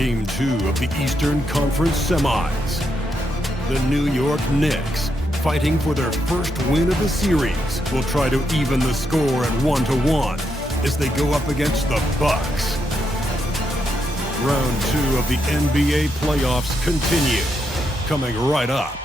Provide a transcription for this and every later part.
Game 2 of the Eastern Conference Semis. The New York Knicks, fighting for their first win of the series, will try to even the score at 1-1 as they go up against the Bucks. Round 2 of the NBA playoffs continue, coming right up.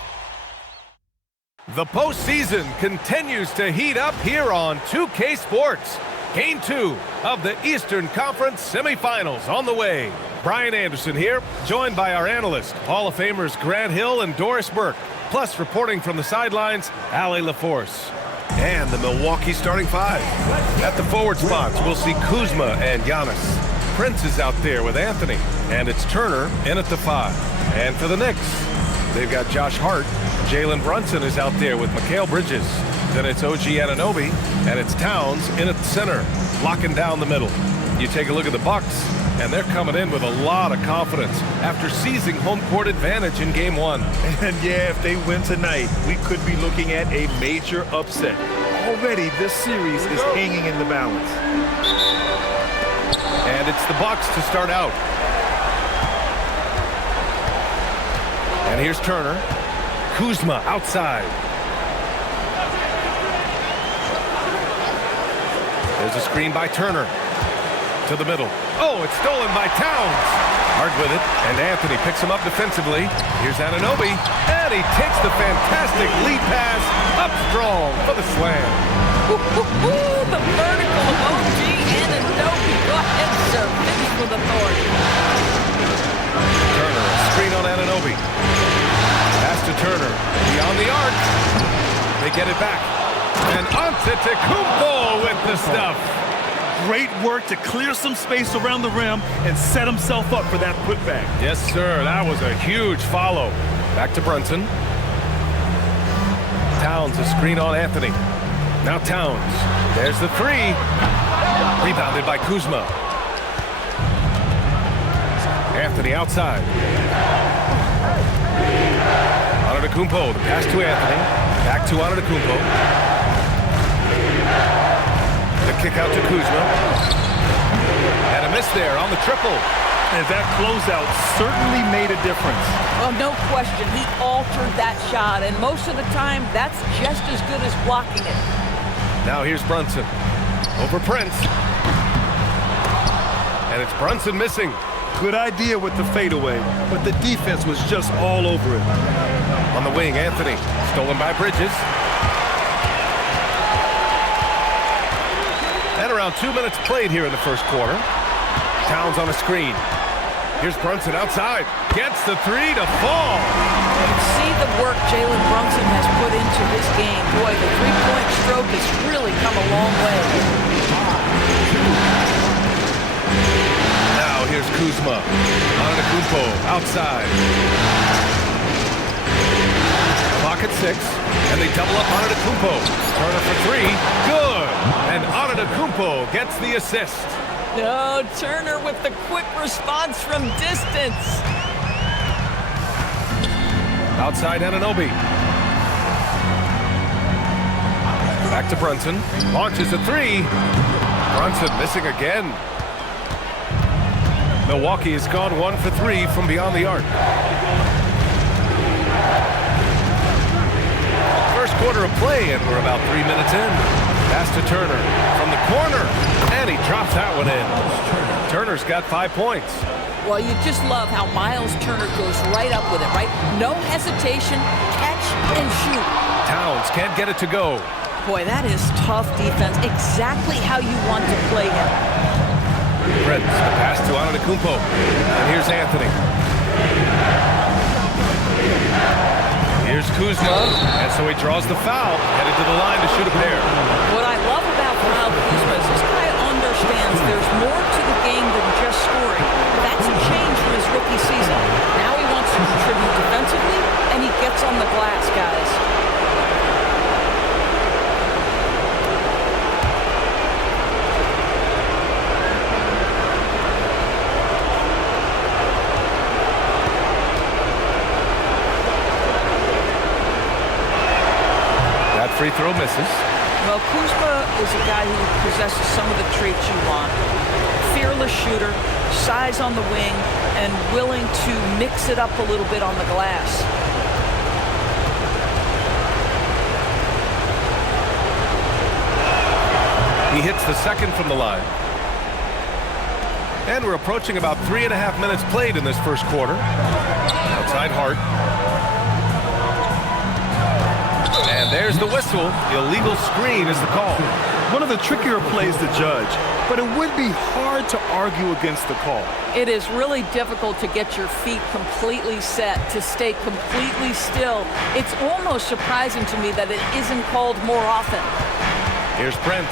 The postseason continues to heat up here on 2K Sports. Game 2 of the Eastern Conference Semifinals on the way. Brian Anderson here, joined by our analysts, Hall of Famers Grant Hill and Doris Burke, plus reporting from the sidelines, Allie LaForce. And the Milwaukee starting five. At the forward spots, we'll see Kuzma and Giannis. Prince is out there with Anthony, and it's Turner in at the 5. And for the Knicks, they've got Josh Hart. Jalen Brunson is out there with Mikal Bridges. Then it's OG Anunoby, and it's Towns in at the center, locking down the middle. You take a look at the Bucks, and they're coming in with a lot of confidence after seizing home court advantage in Game 1. And yeah, if they win tonight, we could be looking at a major upset. Already, this series is hanging in the balance. And it's the Bucks to start out. And here's Turner. Kuzma outside. There's a screen by Turner. To the middle. Oh, it's stolen by Towns. Hard with it, and Anthony picks him up defensively. Here's Anunoby, and he takes the fantastic lead pass up strong for the slam. The vertical of OG Anunoby. Go ahead, sir. Finish with authority. Turner, screen on Anunoby. Pass to Turner, beyond the arc. They get it back. And Antetokounmpo with the stuff. Great work to clear some space around the rim and set himself up for that putback. Yes, sir. That was a huge follow. Back to Brunson. Towns, a screen on Anthony. Now Towns. There's the 3. Rebounded by Kuzma. Anthony outside. Antetokounmpo, the pass to Anthony. Back to Antetokounmpo. The kick out to Kuzma. And a miss there on the triple. And that closeout certainly made a difference. Oh, no question. He altered that shot, and most of the time, that's just as good as blocking it. Now here's Brunson. Over Prince. And it's Brunson missing. Good idea with the fadeaway, but the defense was just all over it. On the wing, Anthony. Stolen by Bridges. And around 2 minutes played here in the first quarter. Towns on a screen. Here's Brunson outside. Gets the 3 to fall. You can see the work Jalen Brunson has put into his game. Boy, the three-point stroke has really come a long way. Now here's Kuzma. Antetokounmpo outside. Clock at 6. And they double up Antetokounmpo. Turner for 3. Good. And Antetokounmpo gets the assist. No, Turner with the quick response from distance. Outside Anunoby. Back to Brunson. Launches a 3. Brunson missing again. Milwaukee has gone 1 for 3 from beyond the arc. First quarter of play, and we're about 3 minutes in. Pass to Turner from the corner, and he drops that one in. Turner's got 5 points. Well, you just love how Miles Turner goes right up with it, right? No hesitation, catch and shoot. Towns can't get it to go. Boy, that is tough defense. Exactly how you want to play him. Prince, the pass to Antetokounmpo, and here's Anthony. Here's Kuzma, and so he draws the foul, headed to the line to shoot a pair. What I love about Kyle Kuzma is this guy understands there's more to the game than just scoring. That's a change from his rookie season. Now he wants to contribute defensively, and he gets on the glass, guys. Free throw misses. Well, Kuzma is a guy who possesses some of the traits you want. fearless shooter, size on the wing, and willing to mix it up a little bit on the glass. He hits the second from the line. And we're approaching about 3.5 minutes played in this first quarter. Outside Hart. And there's the whistle. Illegal screen is the call. One of the trickier plays to judge, but it would be hard to argue against the call. It is really difficult to get your feet completely set, to stay completely still. It's almost surprising to me that it isn't called more often. Here's Brent.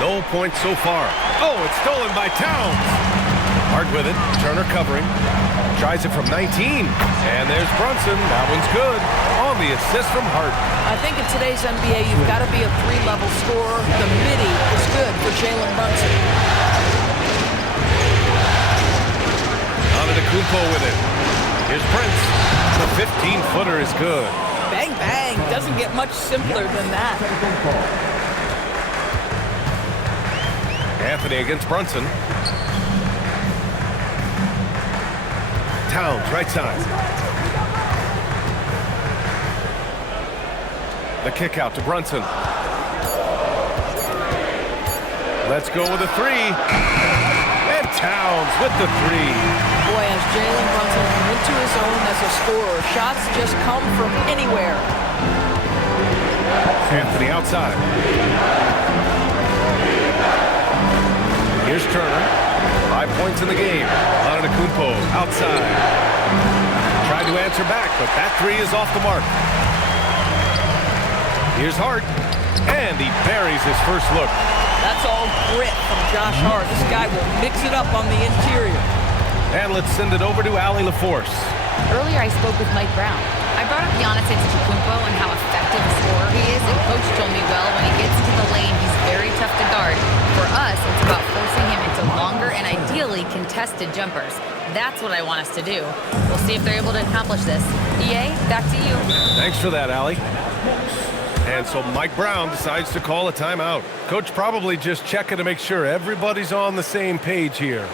No points so far. Oh, it's stolen by Towns. Hart with it. Turner covering. Tries it from 19. And there's Brunson. That one's good. On the assist from Hart. I think in today's NBA, you've got to be a three-level scorer. The midi is good for Jalen Brunson. Antetokounmpo with it. Here's Prince. The 15-footer is good. Bang, bang. Doesn't get much simpler than that. Anthony against Brunson. Towns, right side. The kick out to Brunson. Let's go with a three. And Towns with the three. Boy, as Jalen Brunson come into his own as a scorer, shots just come from anywhere. Anthony outside. Here's Turner. 5 points in the game. Antetokounmpo outside. Tried to answer back, but that three is off the mark. Here's Hart. And he buries his first look. That's all grit from Josh Hart. This guy will mix it up on the interior. And let's send it over to Allie LaForce. Earlier I spoke with Mike Brown. I brought up Giannis Antetokounmpo and how effective a scorer he is, and Coach told me, well, when he gets into the lane, he's very tough to guard. For us, it's about forcing him into longer and ideally contested jumpers. That's what I want us to do. We'll see if they're able to accomplish this. EA, back to you. Thanks for that, Allie. And so Mike Brown decides to call a timeout. Coach probably just checking to make sure everybody's on the same page here.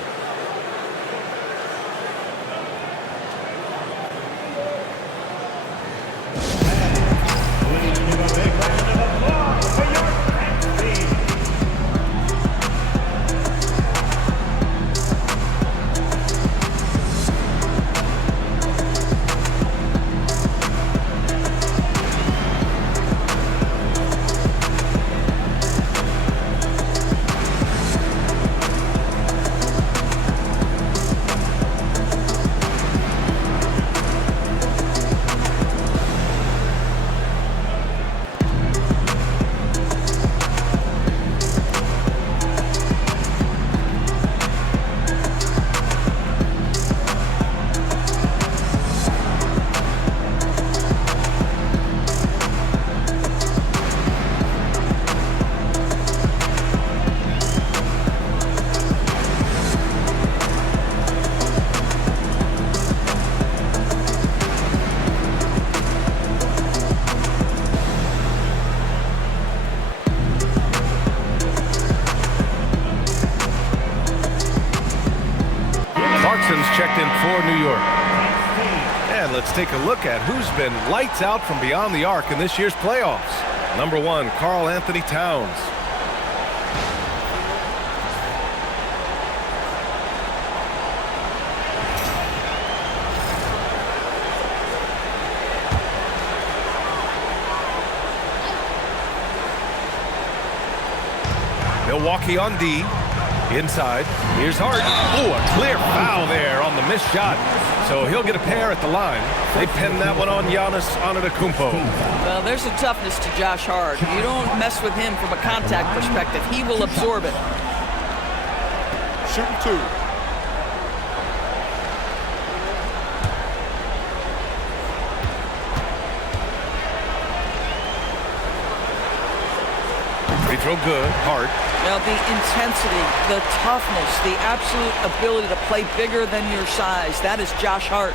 Checked in for New York. And let's take a look at who's been lights out from beyond the arc in this year's playoffs. Number 1, Karl Anthony Towns. Milwaukee on D. Inside. Here's Hart. Oh, a clear foul there on the missed shot. So he'll get a pair at the line. They pin that one on Giannis Antetokounmpo. Well, there's a toughness to Josh Hart. You don't mess with him from a contact perspective. He will absorb it. Shooting 2. Free throw good. Hart. Now the intensity, the toughness, the absolute ability to play bigger than your size. That is Josh Hart.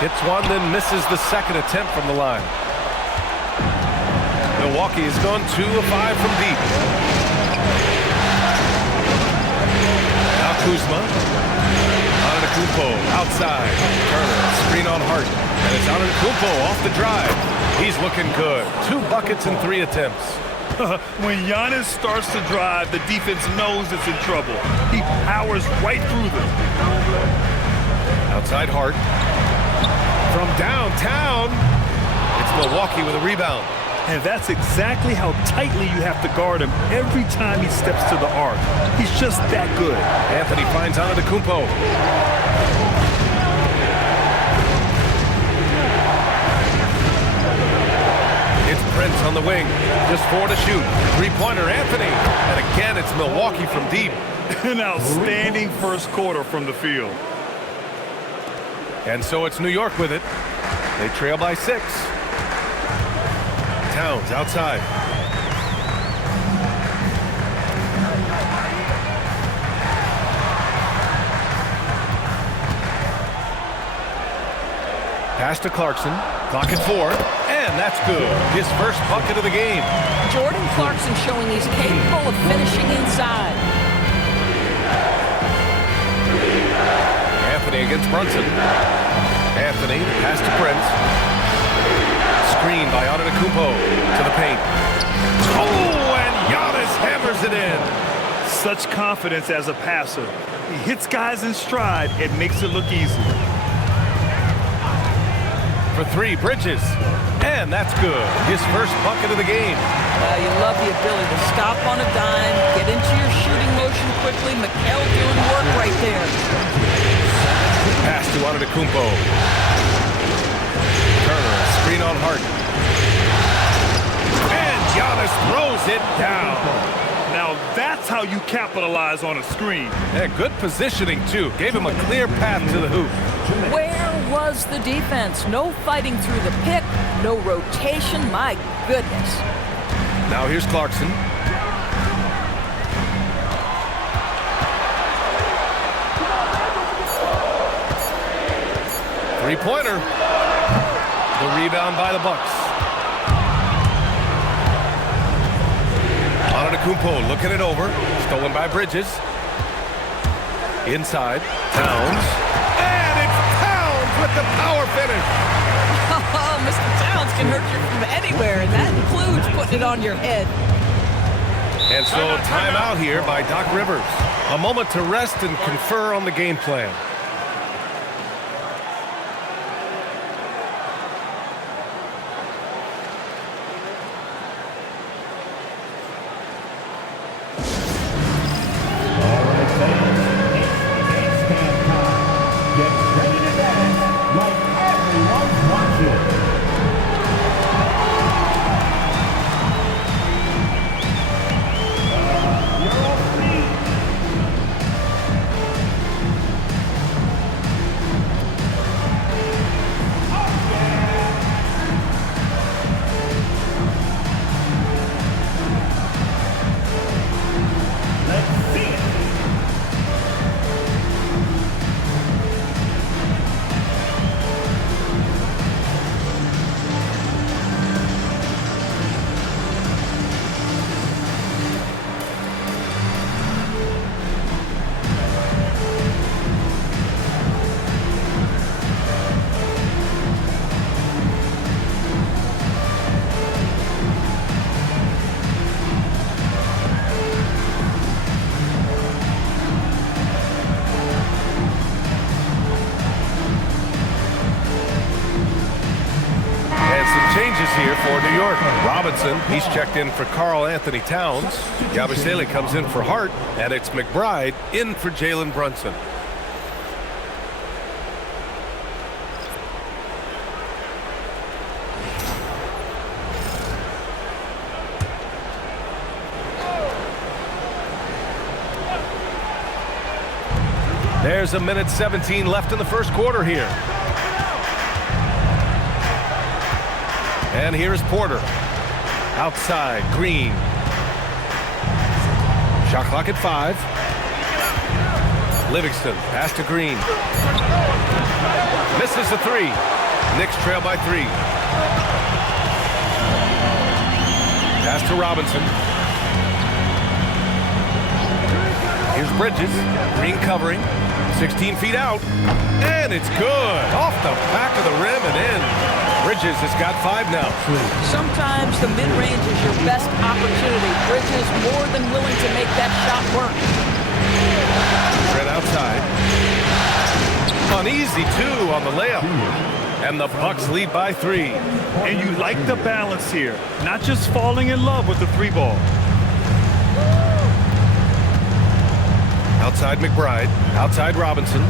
Hits one, then misses the second attempt from the line. Milwaukee has gone 2 of 5 from deep. Now Kuzma. Antetokounmpo outside. Turner, screen on Hart. And it's Antetokounmpo off the drive. He's looking good. 2 buckets in 3 attempts. When Giannis starts to drive, the defense knows it's in trouble. He powers right through them. Outside Hart. From downtown, it's Milwaukee with a rebound. And that's exactly how tightly you have to guard him every time he steps to the arc. He's just that good. Anthony finds Antetokounmpo. It's Prince on the wing. Just 4 to shoot. 3-pointer Anthony. And again, it's Milwaukee from deep. An outstanding first quarter from the field. And so it's New York with it. They trail by 6. Towns outside. Pass to Clarkson. Clock at 4. And that's good. His first bucket of the game. Jordan Clarkson showing he's capable of finishing inside. Anthony against Brunson. Anthony, pass to Prince. Screen by Antetokounmpo to the paint. Oh, and Giannis hammers it in. Such confidence as a passer. He hits guys in stride and makes it look easy. For 3, Bridges. And that's good. His first bucket of the game. You love the ability to stop on a dime, get into your shooting motion quickly. Mikal doing work right there. Pass to Antetokounmpo. Turner, screen on Hart. And Giannis throws it down. Now that's how you capitalize on a screen. Yeah, good positioning, too. Gave him a clear path to the hoop. Where was the defense? No fighting through the pick, no rotation. My goodness. Now here's Clarkson. Three-pointer. The rebound by the Bucks. Antetokounmpo looking it over. Stolen by Bridges. Inside. Towns. And it's Towns with the power finish. Oh, Mr. Towns can hurt you from anywhere, and that includes putting it on your head. And so timeout here by Doc Rivers. A moment to rest and confer on the game plan. Here for New York. Robinson, he's checked in for Karl Anthony Towns. Yabusele comes in for Hart, and it's McBride in for Jalen Brunson. There's a minute 17 left in the first quarter here. And here's Porter. Outside, Green. Shot clock at 5. Livingston, pass to Green. Misses the three. Knicks trail by 3. Pass to Robinson. Here's Bridges. Green covering. 16 feet out. And it's good. Off the back of the rim and in. Bridges has got 5 now. Sometimes the mid-range is your best opportunity. Bridges more than willing to make that shot work. Trent outside. Uneasy 2 on the layup. And the Bucks lead by 3. And you like the balance here. Not just falling in love with the 3 ball. Outside McBride. Outside Robinson.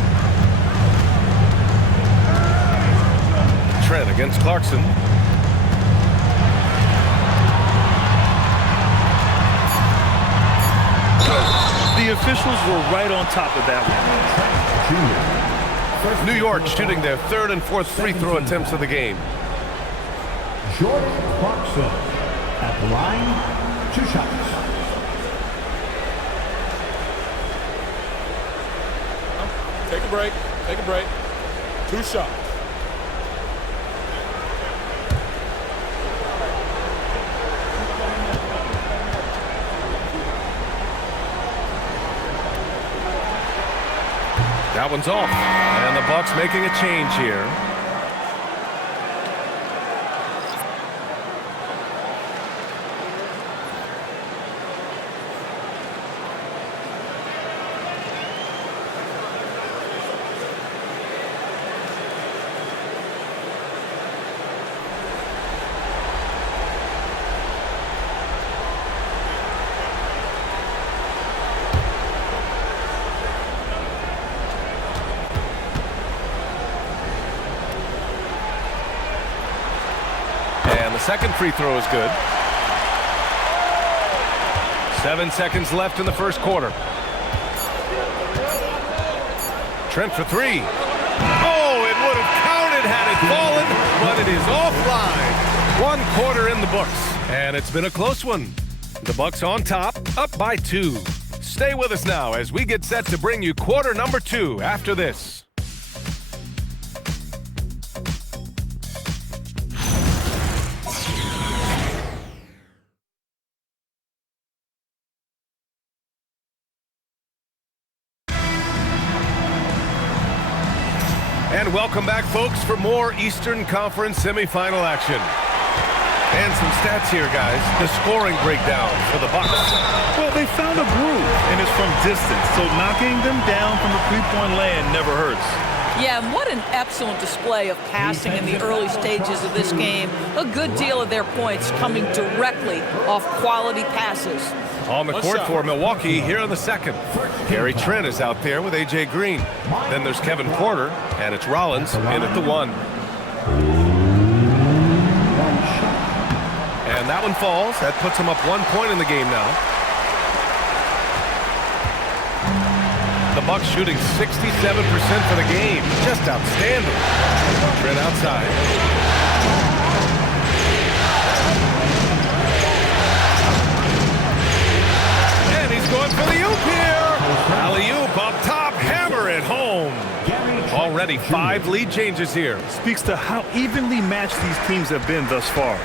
Trent against Clarkson. The officials were right on top of that one. New York shooting their 3rd and 4th free throw attempts of the game. George Clarkson at the line, 2 shots. Take a break. Take a break. 2 shots. That one's off. And the Bucks making a change here. Second free throw is good. 7 seconds left in the first quarter. Trent for 3. Oh, it would have counted had it fallen, but it is offline. 1 quarter in the books, and it's been a close one. The Bucks on top, up by 2. Stay with us now as we get set to bring you quarter number 2 after this. And welcome back, folks, for more Eastern Conference semifinal action. And some stats here, guys. The scoring breakdown for the Bucks. Well, they found a groove, and it's from distance, so knocking them down from the three-point land never hurts. Yeah, and what an excellent display of passing in the early stages of this game. A good deal of their points coming directly off quality passes. On the court for Milwaukee here in the second. Gary Trent is out there with A.J. Green. Then there's Kevin Porter, and it's Rollins in at the 1. And that one falls. That puts him up 1 point in the game now. The Bucks shooting 67% for the game. Just outstanding. Trent outside. Going for the oop here. Alley-oop up top, hammer it home. Already 5 lead changes here. Speaks to how evenly matched these teams have been thus far.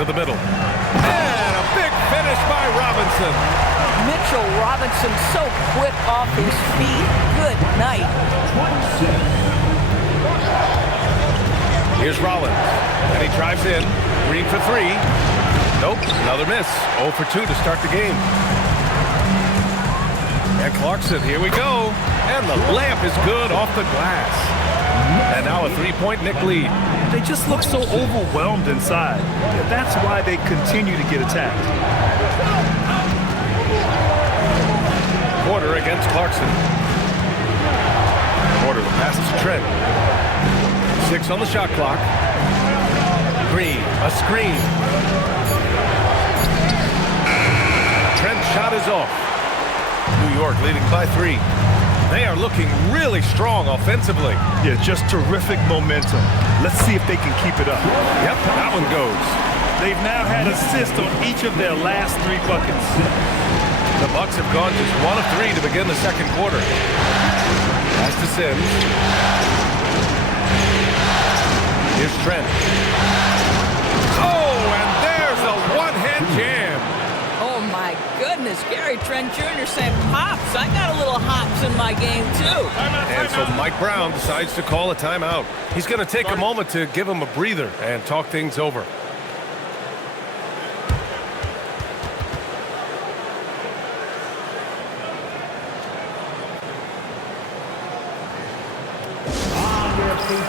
To the middle. And a big finish by Robinson. Mitchell Robinson so quick off his feet. Good night. Here's Rollins. And he drives in. Green for 3. Nope, another miss. 0 for 2 to start the game. And Clarkson, here we go. And the layup is good off the glass. And now a 3-point Knick lead. They just look so overwhelmed inside. That's why they continue to get attacked. Porter against Clarkson. Porter, the pass to Trent. 6 on the shot clock. Green, a screen. Trent's shot is off. New York leading by 3. They are looking really strong offensively. Yeah, just terrific momentum. Let's see if they can keep it up. Yep, that one goes. They've now had assists on each of their last 3 buckets. The Bucks have gone just 1 of 3 to begin the second quarter. Pass to Sims. Here's Trent. Oh, and there's a one-hand jam. Oh, my goodness. Gary Trent Jr. saying, Pops, I got a little hops in my game, too. And so Mike Brown decides to call a timeout. He's going to take a moment to give him a breather and talk things over.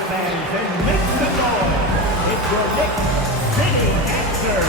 Fans and make some noise. It's your Knicks City Answer.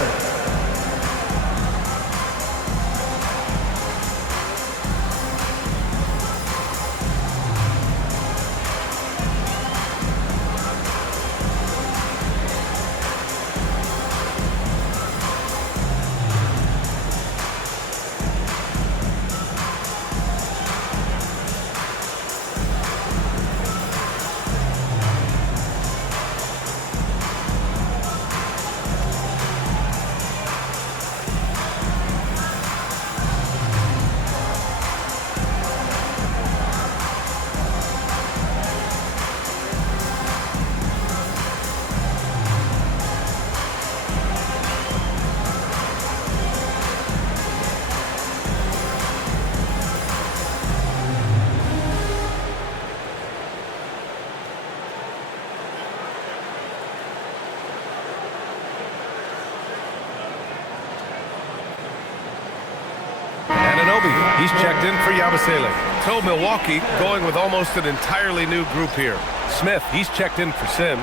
He's checked in for Yabusele. So Milwaukee going with almost an entirely new group here. Smith, he's checked in for Sims.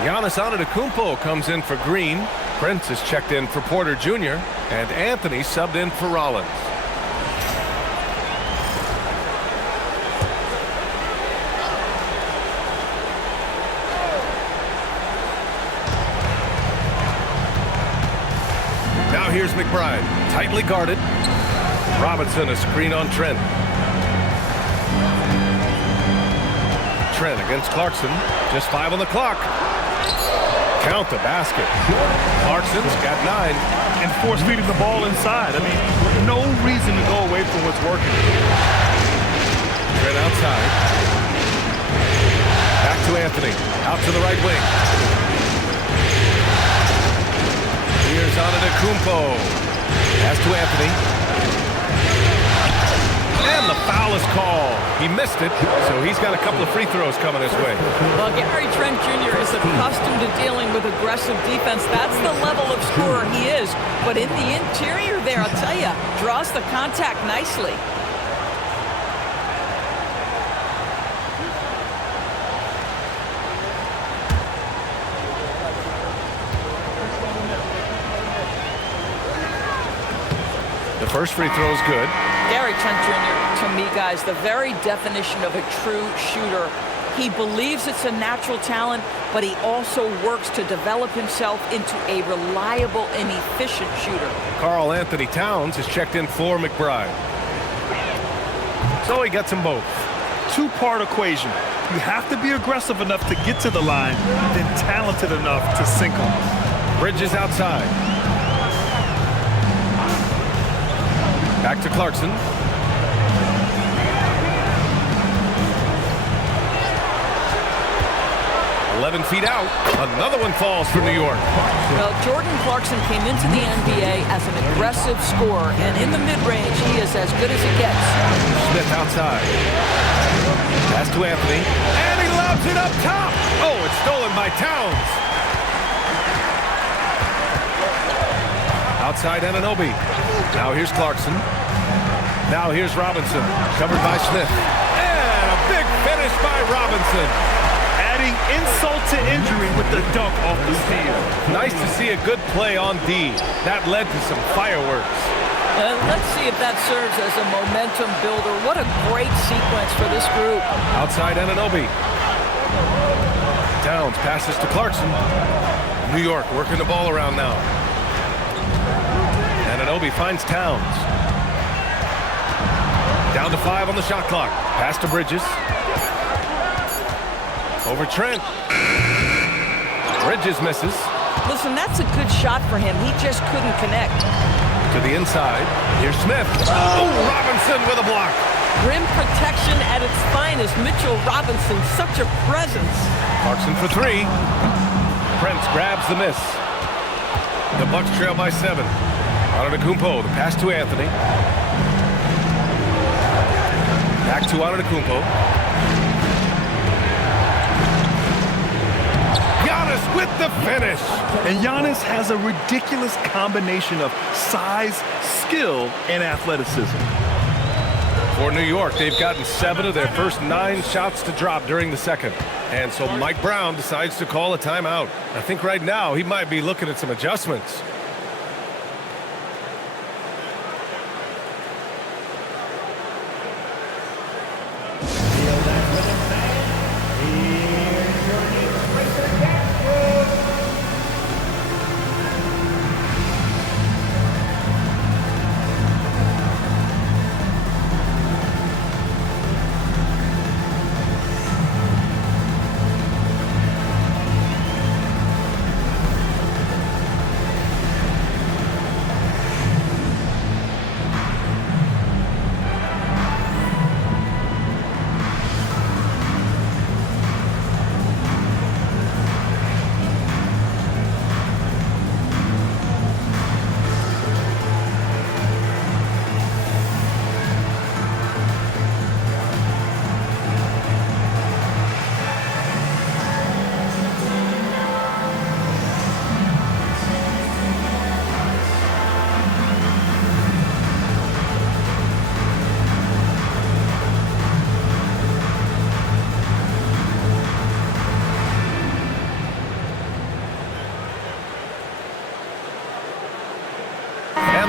Giannis Antetokounmpo comes in for Green. Prince is checked in for Porter Jr. And Anthony subbed in for Rollins. Now here's McBride, tightly guarded. Robinson, a screen on Trent. Trent against Clarkson. Just 5 on the clock. Count the basket. Clarkson's got 9. And force feeding the ball inside. I mean, no reason to go away from what's working. Trent outside. Back to Anthony. Out to the right wing. Here's Antetokounmpo. Pass to Anthony. And the foul is called. He missed it, so he's got a couple of free throws coming his way. Well, Gary Trent Jr. is accustomed to dealing with aggressive defense. That's the level of scorer he is. But in the interior there, I'll tell you, draws the contact nicely. The first free throw is good. Gary Trent Jr., to me, guys, the very definition of a true shooter. He believes it's a natural talent, but he also works to develop himself into a reliable and efficient shooter. Karl Anthony Towns is checked in for McBride. So he gets them both. Two-part equation. You have to be aggressive enough to get to the line, then talented enough to sink them. Bridges outside. Back to Clarkson. 11 feet out. Another one falls for New York. Well, Jordan Clarkson came into the NBA as an aggressive scorer, and in the mid-range, he is as good as it gets. Smith outside. Pass to Anthony. And he lobs it up top. Oh, it's stolen by Towns. Outside Anunoby. Now here's Clarkson. Now here's Robinson. Covered by Smith. And a big finish by Robinson. Adding insult to injury with the dunk off the steal. Nice to see a good play on D. That led to some fireworks. Let's see if that serves as a momentum builder. What a great sequence for this group. Outside Anunoby. Towns passes to Clarkson. New York working the ball around now. Anunoby finds Towns. Down to 5 on the shot clock. Pass to Bridges. Over Trent. Bridges misses. Listen, that's a good shot for him. He just couldn't connect. To the inside. Here's Smith. Oh, Robinson with a block. Rim protection at its finest. Mitchell Robinson, such a presence. Clarkson for three. Prince grabs the miss. The Bucks trail by 7. Antetokounmpo, the pass to Anthony. Back to Antetokounmpo. Giannis with the finish. And Giannis has a ridiculous combination of size, skill, and athleticism. For New York, they've gotten 7 of their first 9 shots to drop during the second. And so Mike Brown decides to call a timeout. I think right now he might be looking at some adjustments.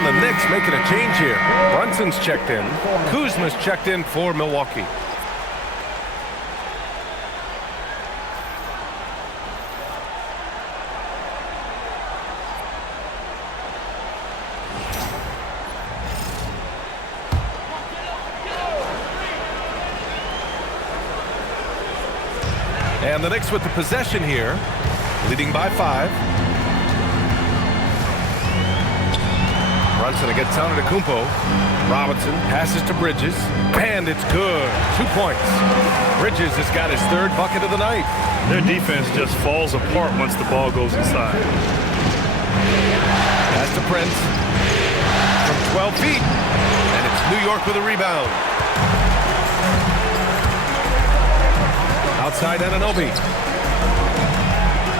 The Knicks making a change here. Brunson's checked in. Kuzma's checked in for Milwaukee. And the Knicks with the possession here, leading by 5. Brunson against Antetokounmpo. Robinson passes to Bridges, and it's good. 2 points. Bridges has got his 3rd bucket of the night. Their defense just falls apart once the ball goes inside. Pass to Prince from 12 feet, and it's New York with a rebound. Outside Anunoby.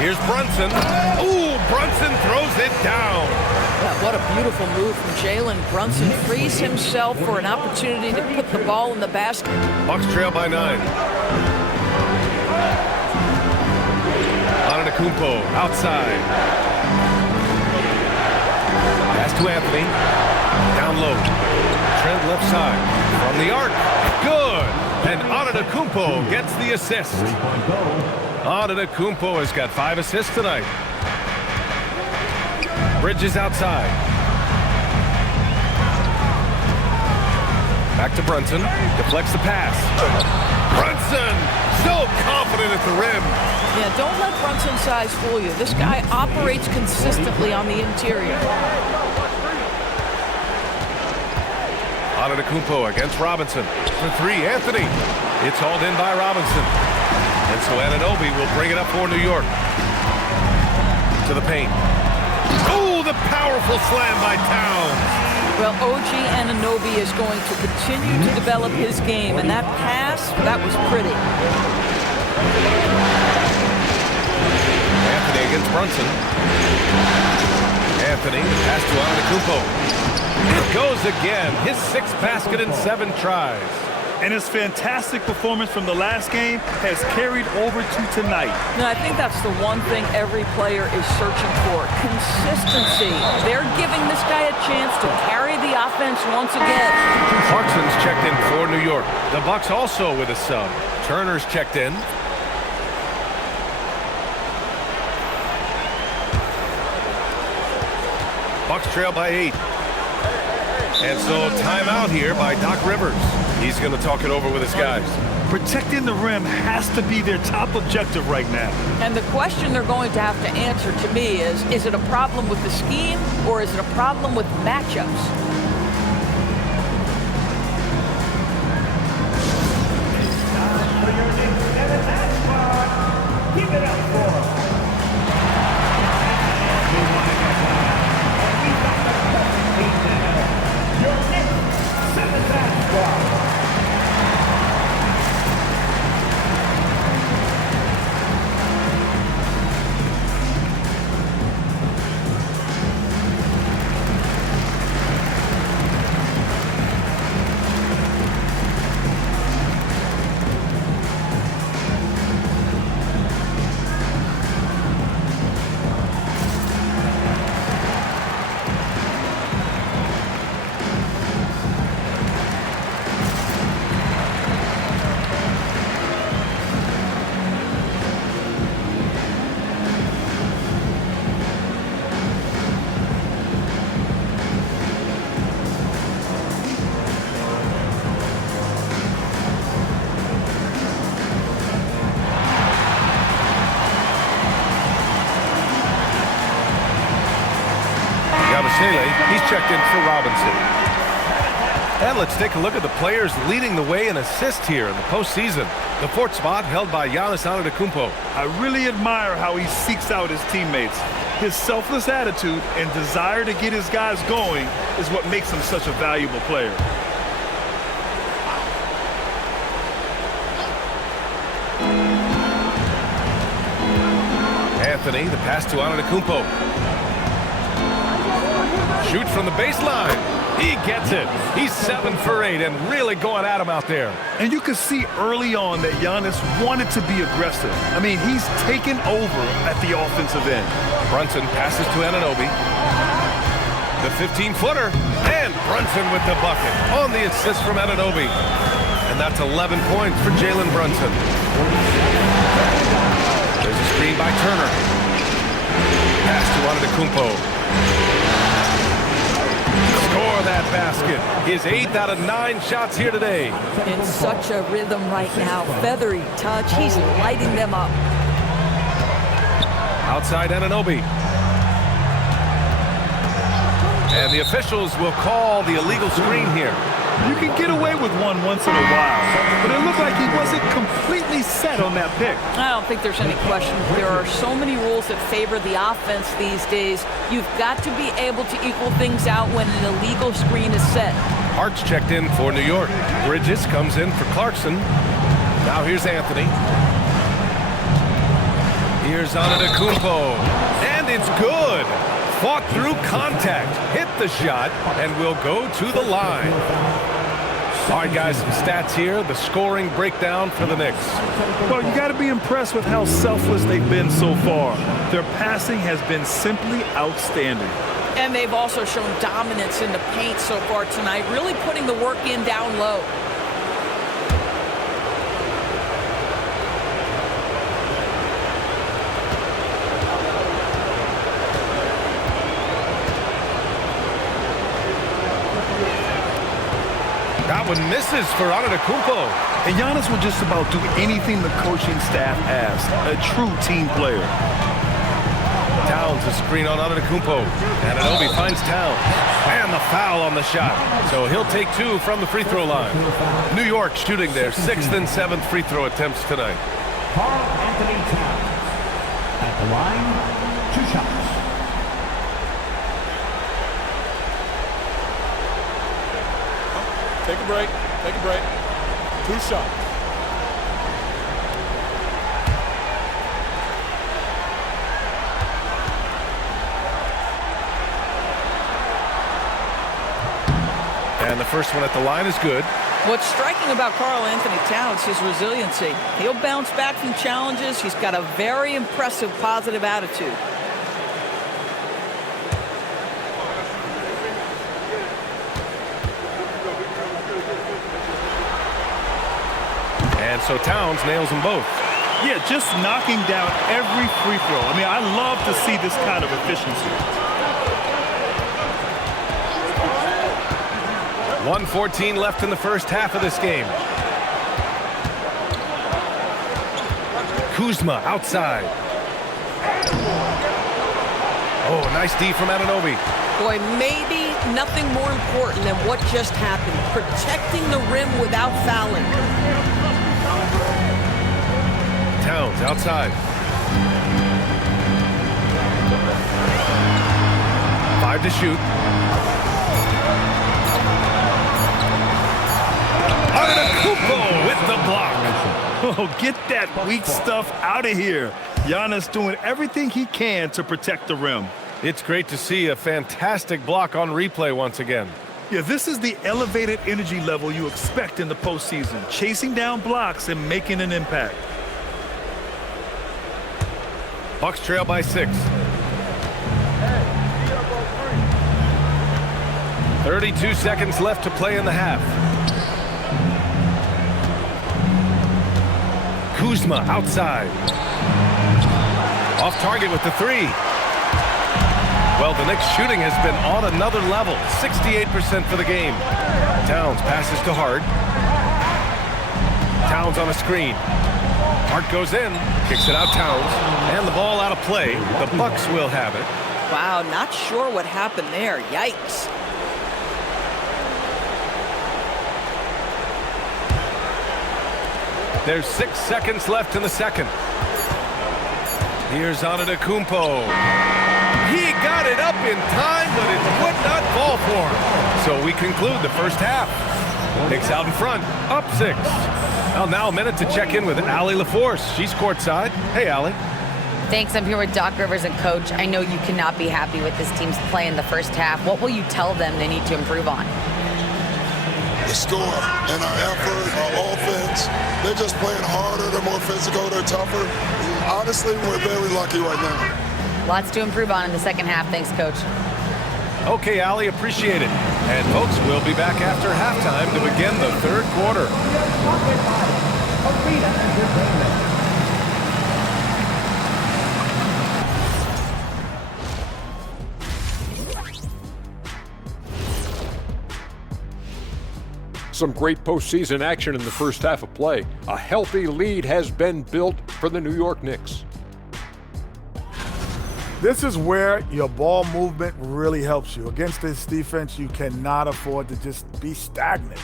Here's Brunson. Ooh, Brunson throws it down. Yeah, what a beautiful move from Jalen Brunson. Frees himself for an opportunity to put the ball in the basket. Bucks trail by 9. Antetokounmpo outside. Pass to Anthony. Down low. Trent left side. From the arc. Good. And Antetokounmpo gets the assist. Antetokounmpo has got 5 assists tonight. Bridges outside. Back to Brunson. Deflects the pass. Brunson so confident at the rim. Yeah, don't let Brunson's size fool you. This guy operates consistently on the interior. Antetokounmpo against Robinson. For 3, Anthony. It's hauled in by Robinson. And so Anunoby will bring it up for New York. To the paint. Oh, the powerful slam by Towns. Well, OG Anunoby is going to continue to develop his game, and that pass, that was pretty. Anthony against Brunson. Anthony, pass to Antetokounmpo. It goes again. His 6th basket in 7 tries. And his fantastic performance from the last game has carried over to tonight. Now, I think that's the one thing every player is searching for. Consistency. They're giving this guy a chance to carry the offense once again. Clarkson's checked in for New York. The Bucks also with a sub. Turner's checked in. Bucks trail by 8. And so timeout here by Doc Rivers. He's going to talk it over with his guys. Protecting the rim has to be their top objective right now. And the question they're going to have to answer to me is it a problem with the scheme or is it a problem with matchups? He's checked in for Robinson. And let's take a look at the players leading the way in assists here in the postseason. The fourth spot held by Giannis Antetokounmpo. I really admire how he seeks out his teammates. His selfless attitude and desire to get his guys going is what makes him such a valuable player. Anthony, the pass to Antetokounmpo. Shoots from the baseline. He gets it. He's 7 for 8 and really going at him out there. And you could see early on that Giannis wanted to be aggressive. I mean, he's taken over at the offensive end. Brunson passes to Anunoby. The 15-footer. And Brunson with the bucket on the assist from Anunoby. And that's 11 points for Jalen Brunson. There's a screen by Turner. Pass to Antetokounmpo. Score that basket. His 8th out of 9 shots here today. In such a rhythm right now. Feathery touch. He's lighting them up. Outside Anunoby. And the officials will call the illegal screen here. You can get away with one once in a while, but it looked like he wasn't completely set on that pick. I don't think there's any question. There are so many rules that favor the offense these days. You've got to be able to equal things out when an illegal screen is set. Hart's checked in for New York. Bridges comes in for Clarkson. Now here's Anthony. Here's Antetokounmpo. And it's good. Fought through contact, hit the shot, and will go to the line. All right, guys, some stats here. The scoring breakdown for the Knicks. Well, you got to be impressed with how selfless they've been so far. Their passing has been simply outstanding. And they've also shown dominance in the paint so far tonight, really putting the work in down low. That one misses for Antetokounmpo. And Giannis will just about do anything the coaching staff asks. A true team player. Towns a screen on Antetokounmpo. Anunoby finds Towns. And the foul on the shot. So he'll take 2 from the free throw line. New York shooting their 6th and 7th free throw attempts tonight. Karl Anthony Towns. At the line, 2 shots. Take a break. Take a break. 2 shots. And the first one at the line is good. What's striking about Karl Anthony Towns is his resiliency. He'll bounce back from challenges. He's got a very impressive positive attitude. And so Towns nails them both. Yeah, just knocking down every free throw. I mean, I love to see this kind of efficiency. 1:14 left in the first half of this game. Kuzma outside. Oh, nice D from Anunoby. Boy, maybe nothing more important than what just happened. Protecting the rim without fouling. Towns outside. 5 to shoot. Antetokounmpo with the block. Oh, get that weak stuff out of here. Giannis doing everything he can to protect the rim. It's great to see a fantastic block on replay once again. Yeah, this is the elevated energy level you expect in the postseason, chasing down blocks and making an impact. Bucks trail by 6. 32 seconds left to play in the half. Kuzma outside. Off target with the 3. Well, the Knicks shooting has been on another level. 68% for the game. Towns passes to Hart. Towns on a screen. Hart goes in, kicks it out Towns, and the ball out of play. The Bucks will have it. Wow, not sure what happened there. Yikes. There's 6 seconds left in the second. Here's Antetokounmpo. He got it up in time, but it would not fall for him. So we conclude the first half. Knicks out in front, up 6. Well, now a minute to check in with Allie LaForce. She's courtside. Hey, Allie. Thanks. I'm here with Doc Rivers and Coach. I know you cannot be happy with this team's play in the first half. What will you tell them they need to improve on? The score and our effort, our offense. They're just playing harder. They're more physical. They're tougher. Honestly, we're very lucky right now. Lots to improve on in the second half. Thanks, Coach. Okay, Allie, appreciate it. And folks, we'll be back after halftime to begin the third quarter. Some great postseason action in the first half of play. A healthy lead has been built for the New York Knicks. This is where your ball movement really helps you. Against this defense, you cannot afford to just be stagnant.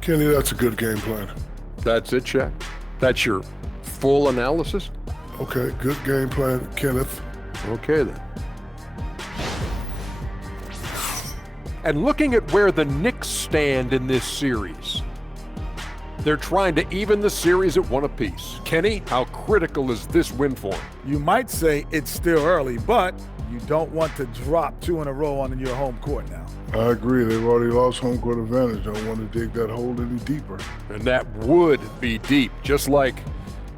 Kenny, that's a good game plan. That's it, Shaq? That's your full analysis? Okay, good game plan, Kenneth. Okay, then. And looking at where the Knicks stand in this series, they're trying to even the series at 1 apiece. Kenny, how critical is this win for them? You might say it's still early, but you don't want to drop 2 in a row on your home court now. I agree. They've already lost home court advantage. Don't want to dig that hole any deeper. And that would be deep, just like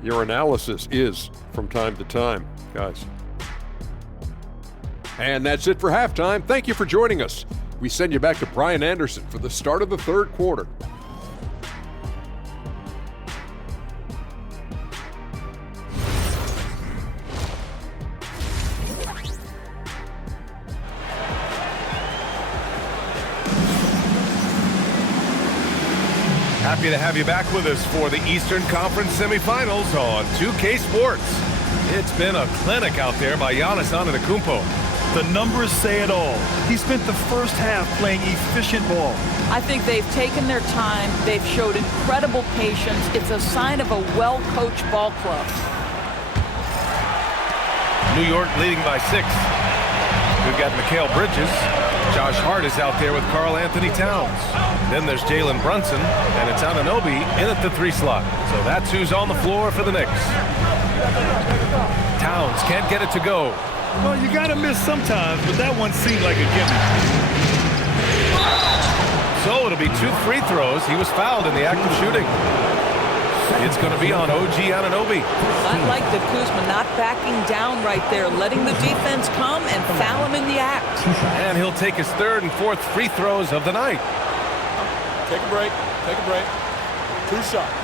your analysis is from time to time, guys. And that's it for halftime. Thank you for joining us. We send you back to Brian Anderson for the start of the third quarter. Happy to have you back with us for the Eastern Conference Semifinals on 2K Sports. It's been a clinic out there by Giannis Antetokounmpo. The numbers say it all. He spent the first half playing efficient ball. I think they've taken their time. They've showed incredible patience. It's a sign of a well-coached ball club. New York leading by 6. We've got Mikal Bridges. Josh Hart is out there with Karl Anthony Towns. Then there's Jalen Brunson, and it's Anunoby in at the 3 slot. So that's who's on the floor for the Knicks. Towns can't get it to go. Well, you got to miss sometimes, but that one seemed like a gimme. So it'll be 2 free throws. He was fouled in the act of shooting. It's going to be on OG Anunoby. I like the Kuzma not backing down right there, letting the defense come and foul him in the act. And he'll take his 3rd and 4th free throws of the night. Take a break. Take a break. 2 shots.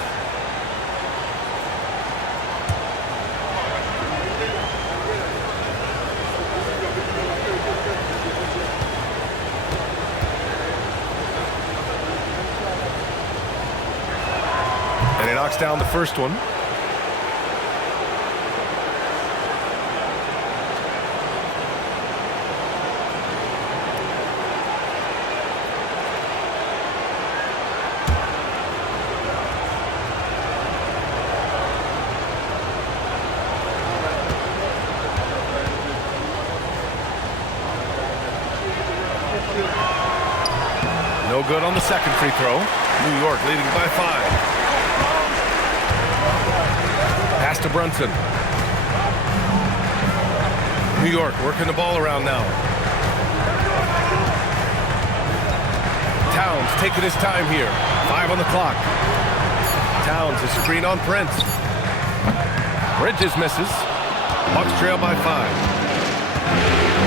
And he knocks down the first one. No good on the second free throw. New York leading by 5. Pass to Brunson. New York working the ball around now. Towns taking his time here. 5 on the clock. Towns is screen on Prince. Bridges misses. Bucks trail by 5.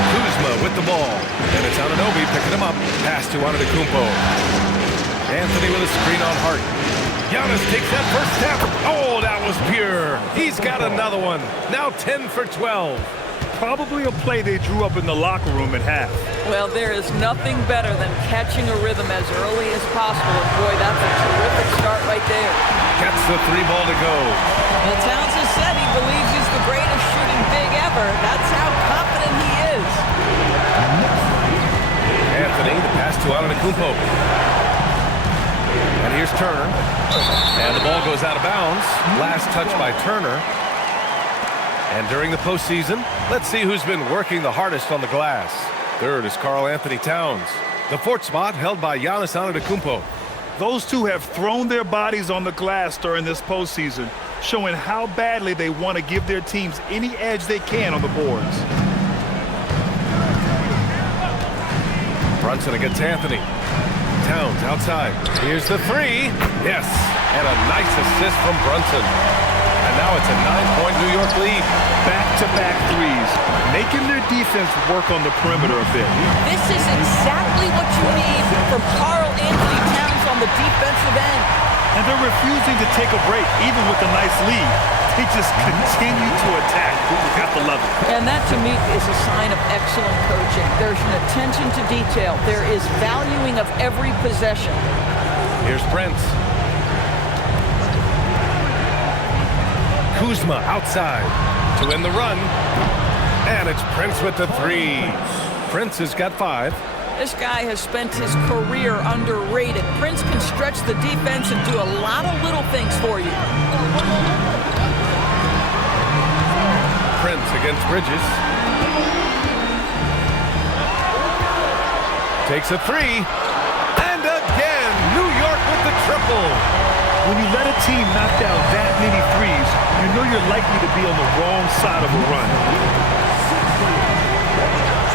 Kuzma with the ball. And it's Anunoby picking him up. Pass to Antetokounmpo. Anthony with a screen on Hart. Giannis takes that first step. Oh, that was pure. He's got another one. Now 10 for 12. Probably a play they drew up in the locker room at half. Well, there is nothing better than catching a rhythm as early as possible. And boy, that's a terrific start right there. Gets the 3 ball to go. Well, Towns has said he believes he's the greatest shooting big ever. That's how confident he is. Anthony, the pass to Antetokounmpo. And here's Turner. And the ball goes out of bounds. Last touch by Turner. And during the postseason, let's see who's been working the hardest on the glass. Third is Karl Anthony Towns. The fourth spot held by Giannis Antetokounmpo. Those two have thrown their bodies on the glass during this postseason, showing how badly they want to give their teams any edge they can on the boards. Brunson against Anthony. Towns outside. Here's the three. Yes, and a nice assist from Brunson. And now it's a 9-point New York lead. Back-to-back threes, making their defense work on the perimeter a bit. This is exactly what you need from Karl Anthony Towns on the defensive end. And they're refusing to take a break, even with a nice lead. They just continue to attack. You have to love it. And that, to me, is a sign of excellent coaching. There's an attention to detail. There is valuing of every possession. Here's Prince. Kuzma outside to win the run. And it's Prince with the three. Prince has got 5. This guy has spent his career underrated. Prince can stretch the defense and do a lot of little things for you. Prince against Bridges. Takes a 3. And again, New York with the triple. When you let a team knock down that many threes, you know you're likely to be on the wrong side of a run.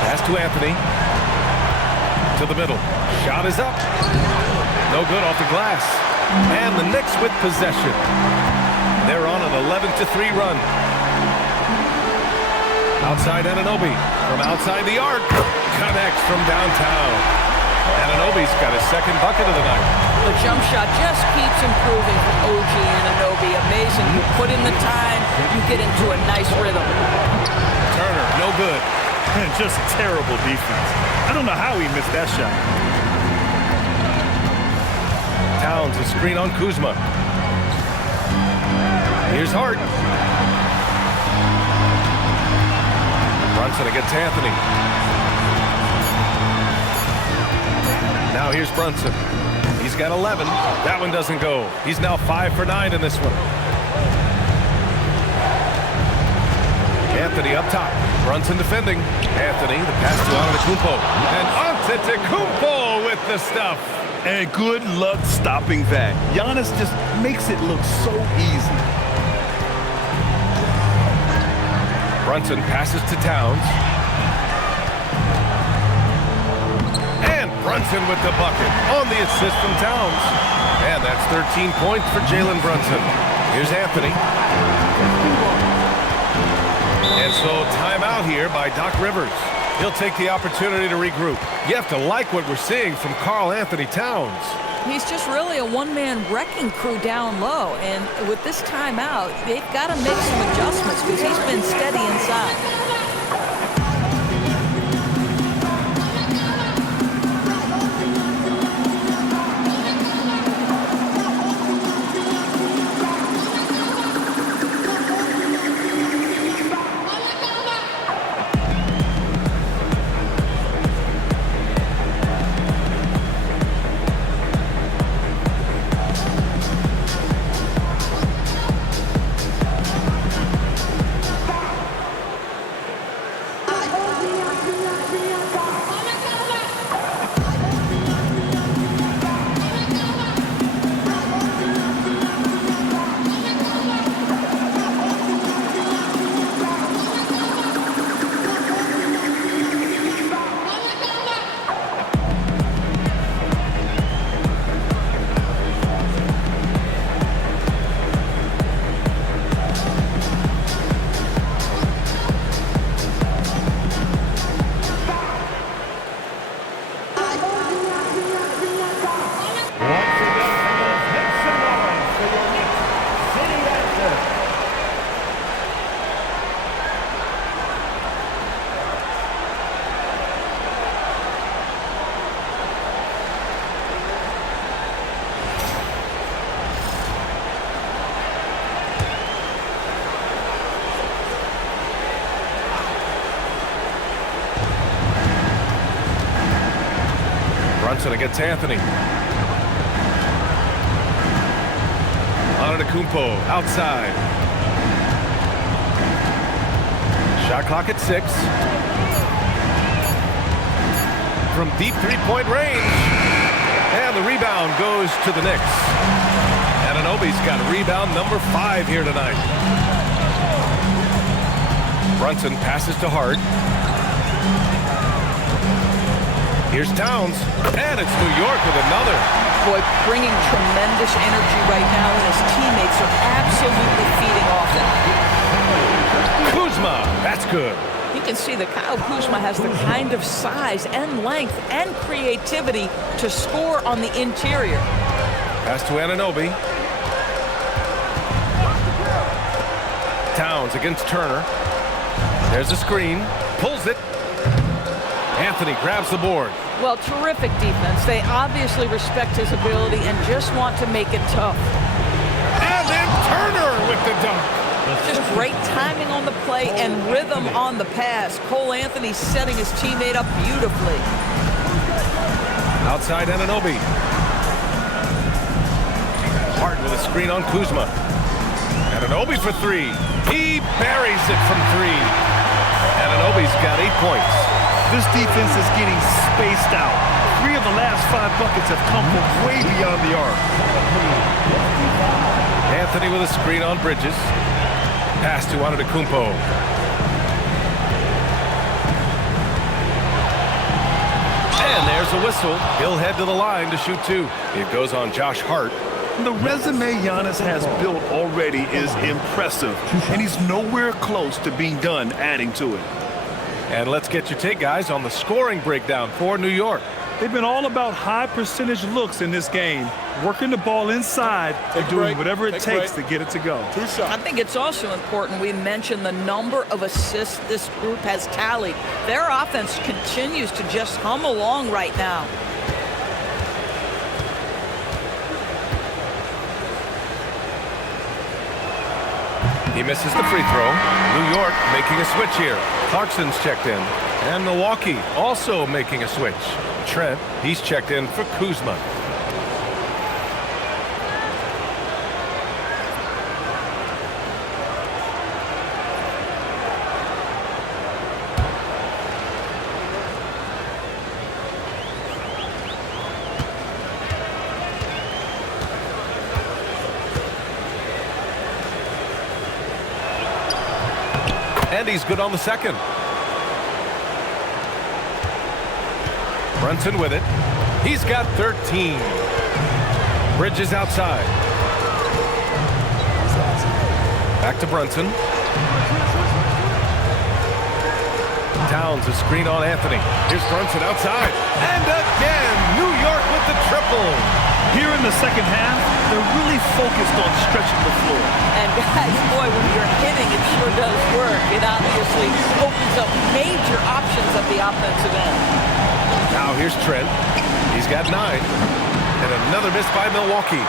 Pass to Anthony. To the middle. Shot is up. No good off the glass. And the Knicks with possession. They're on an 11-3 run. Outside Anunoby. From outside the arc. Connects from downtown. Anunoby's got his second bucket of the night. The jump shot just keeps improving for OG Anunoby. Amazing. You put in the time, you get into a nice rhythm. Turner, no good. And just terrible defense. I don't know how he missed that shot. Towns, a screen on Kuzma. Here's Hart. Brunson against Anthony. Now here's Brunson. He's got 11. That one doesn't go. He's now 5 for 9 in this one. Anthony up top. Brunson defending. Anthony, the pass to Antetokounmpo. And Antetokounmpo with the stuff. And good luck stopping that. Giannis just makes it look so easy. Brunson passes to Towns. And Brunson with the bucket on the assist from Towns. And that's 13 points for Jalen Brunson. Here's Anthony. And so timeout here by Doc Rivers. He'll take the opportunity to regroup. You have to like what we're seeing from Karl Anthony Towns. He's just really a one-man wrecking crew down low. And with this timeout, they've got to make some adjustments because he's been steady inside. Brunson against Anthony. Antetokounmpo outside. Shot clock at 6. From deep three-point range. And the rebound goes to the Knicks. Anunoby's got rebound number 5 here tonight. Brunson passes to Hart. Here's Towns, and it's New York with another. Boy, bringing tremendous energy right now, and his teammates are absolutely feeding off him. Kuzma, that's good. You can see that Kyle Kuzma has the kind of size and length and creativity to score on the interior. Pass to Anunoby. Towns against Turner. There's a screen. Pulls it. Anthony grabs the board. Well, terrific defense. They obviously respect his ability and just want to make it tough. And then Turner with the dunk. Just great timing on the play and rhythm on the pass. Cole Anthony setting his teammate up beautifully. Outside Anunoby. Hart with a screen on Kuzma. Anunoby for 3. He buries it from 3. Anunoby's got 8 points. This defense is getting spaced out. 3 of the last 5 buckets have come from way beyond the arc. Anthony with a screen on Bridges. Pass to Antetokounmpo. And there's a whistle. He'll head to the line to shoot 2. It goes on Josh Hart. The resume Giannis has built already is impressive, and he's nowhere close to being done adding to it. And let's get your take, guys, on the scoring breakdown for New York. They've been all about high percentage looks in this game, working the ball inside and doing whatever it takes to get it to go. I think it's also important we mention the number of assists this group has tallied. Their offense continues to just hum along right now. He misses the free throw. New York making a switch here. Clarkson's checked in. And Milwaukee also making a switch. Trent, he's checked in for Kuzma. And he's good on the second. Brunson with it. He's got 13. Bridges outside. Back to Brunson. Towns a screen on Anthony. Here's Brunson outside. And again, New York with the triple. Here in the second half, they're really focused on stretching the floor. And guys, boy, when you're hitting, it sure does work. It obviously opens up major options at the offensive end. Now here's Trent. He's got 9. And another miss by Milwaukee.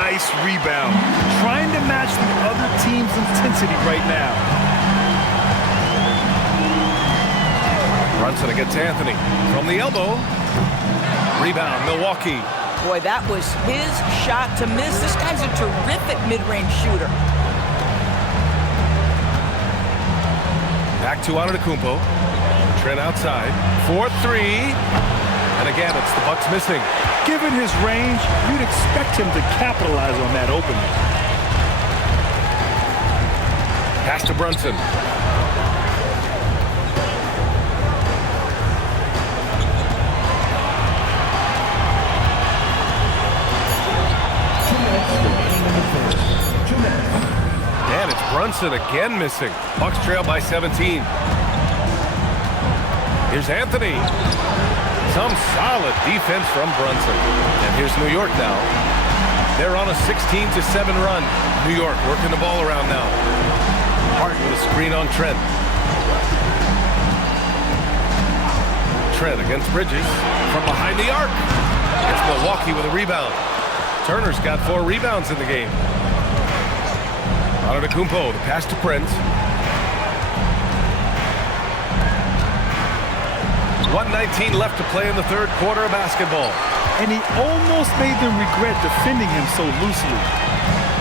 Nice rebound. Trying to match the other team's intensity right now. Brunson against Anthony. From the elbow. Rebound, Milwaukee. Boy, that was his shot to miss. This guy's a terrific mid-range shooter. Back to Antetokounmpo. Trent outside. 4-3. And again, it's the Bucks missing. Given his range, you'd expect him to capitalize on that opening. Pass to Brunson. And it's Brunson again missing. Bucks trail by 17. Here's Anthony. Some solid defense from Brunson. And here's New York now. They're on a 16-7 run. New York working the ball around now. Hart with a screen on Trent. Trent against Bridges from behind the arc. It's Milwaukee with a rebound. Turner's got 4 rebounds in the game. Antetokounmpo, the pass to Prince. 1:19 left to play in the third quarter of basketball. And he almost made them regret defending him so loosely.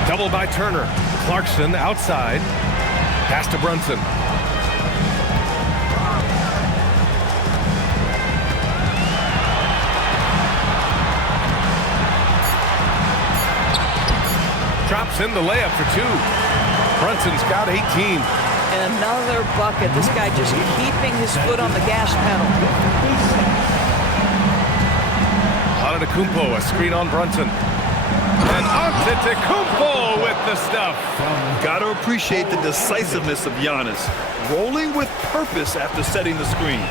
Double by Turner. Clarkson outside. Pass to Brunson. Drops in the layup for two. Brunson's got 18. And another bucket. This guy just keeping his foot on the gas pedal. Antetokounmpo, a screen on Brunson. And Antetokounmpo with the stuff. Got to appreciate the decisiveness of Giannis. Rolling with purpose after setting the screen.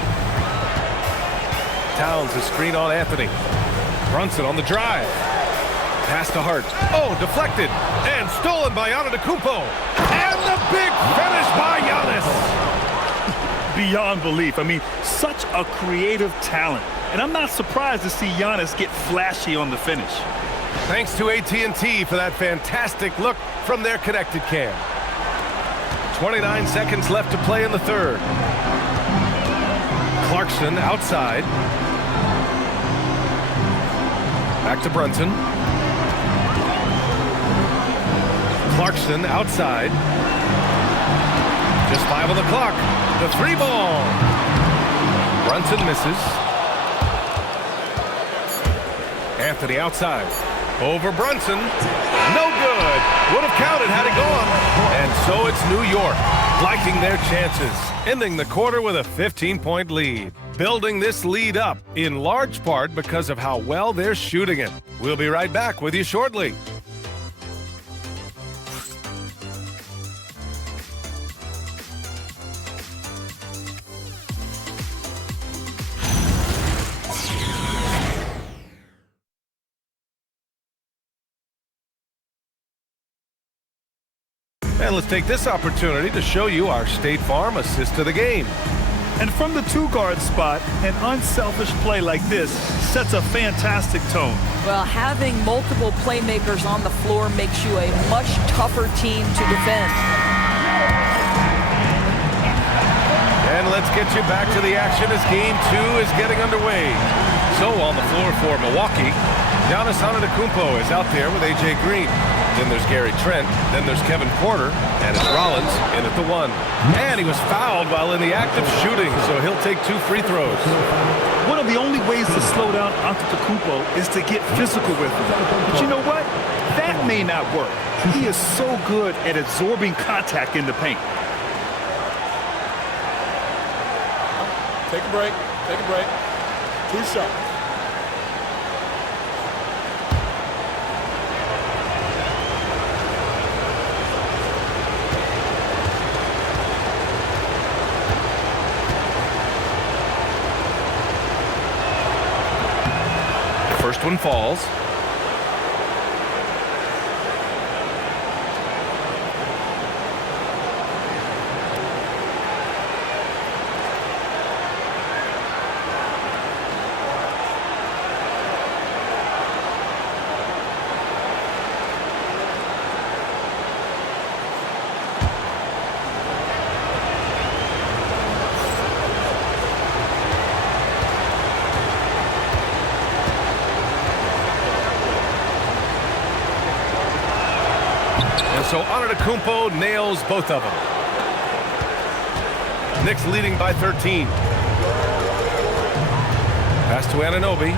Towns, a screen on Anthony. Brunson on the drive. Pass to Hart. Oh, deflected. And stolen by Antetokounmpo. And the big finish by Giannis. Beyond belief. I mean, such a creative talent. And I'm not surprised to see Giannis get flashy on the finish. Thanks to AT&T for that fantastic look from their connected cam. 29 seconds left to play in the third. Clarkson outside. Back to Brunson. Clarkson outside. Just 5 on the clock. The 3 ball. Brunson misses. Anthony outside. Over Brunson. No good. Would have counted had it gone. And so it's New York liking their chances, ending the quarter with a 15-point lead. Building this lead up in large part because of how well they're shooting it. We'll be right back with you shortly. And let's take this opportunity to show you our State Farm assist to the game. And from the two-guard spot, an unselfish play like this sets a fantastic tone. Well, having multiple playmakers on the floor makes you a much tougher team to defend. And let's get you back to the action as Game 2 is getting underway. So on the floor for Milwaukee, Giannis Antetokounmpo is out there with A.J. Green. Then there's Gary Trent. Then there's Kevin Porter. And it's Rollins in at the 1. And he was fouled while in the act of shooting, so he'll take 2 free throws. One of the only ways to slow down Antetokounmpo is to get physical with him. But you know what? That may not work. He is so good at absorbing contact in the paint. Take a break. Take a break. 2 shots. First one falls. So Antetokounmpo nails both of them. Knicks leading by 13. Pass to Anunoby.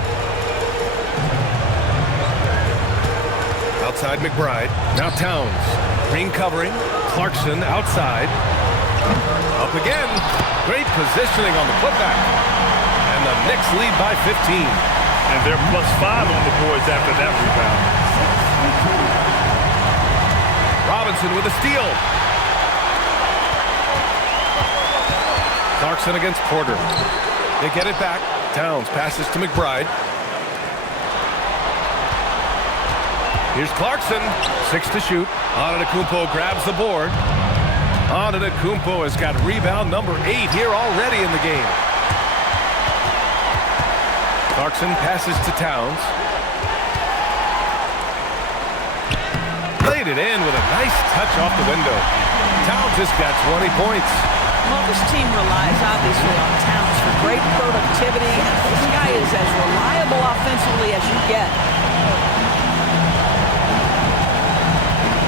Outside McBride. Now Towns. Green covering. Clarkson outside. Up again. Great positioning on the putback. And the Knicks lead by 15. And they're +5 on the boards after that rebound. Robinson with a steal. Clarkson against Porter. They get it back. Towns passes to McBride. Here's Clarkson. 6 to shoot. Antetokounmpo grabs the board. Antetokounmpo has got rebound number 8 here already in the game. Clarkson passes to Towns. Laid it in with a nice touch off the window. Towns has got 20 points. Well, this team relies obviously on Towns' for great productivity. And this guy is as reliable offensively as you get.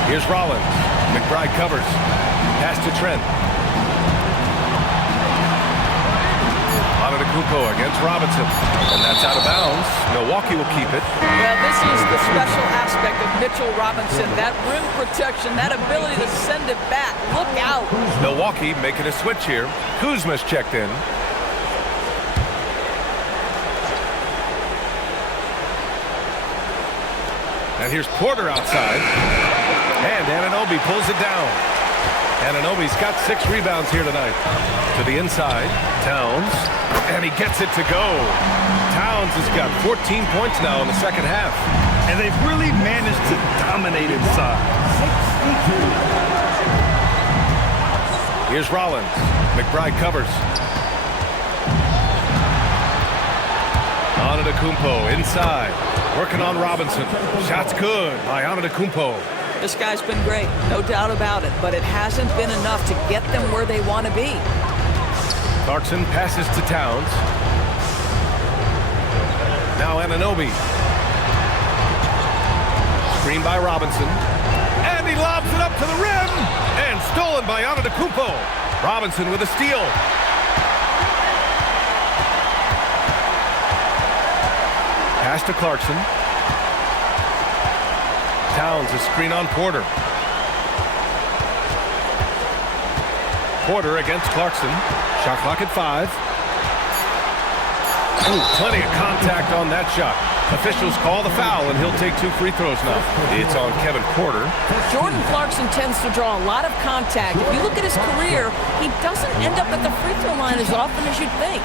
Here's Rollins. McBride covers. Pass to Trent. Antetokounmpo against Robinson. And that's out of bounds. Milwaukee will keep it. Well, this is the special aspect of Mitchell Robinson. That rim protection, that ability to send it back. Look out. Milwaukee making a switch here. Kuzma's checked in. And here's Porter outside. And Anunoby pulls it down. Anunoby's got 6 rebounds here tonight. To the inside, Towns. And he gets it to go. Towns has got 14 points now in the second half. And they've really managed to dominate inside. Here's Rollins. McBride covers. Antetokounmpo inside. Working on Robinson. Shot's good by Antetokounmpo. This guy's been great, no doubt about it, but it hasn't been enough to get them where they want to be. Clarkson passes to Towns. Now Anunoby. Screen by Robinson. And he lobs it up to the rim. And stolen by Antetokounmpo. Robinson with a steal. Pass to Clarkson. Towns a screen on Porter. Porter against Clarkson. Shot clock at 5. Ooh, plenty of contact on that shot. Officials call the foul, and he'll take 2 free throws now. It's on Kevin Porter. Jordan Clarkson tends to draw a lot of contact. If you look at his career, he doesn't end up at the free throw line as often as you'd think.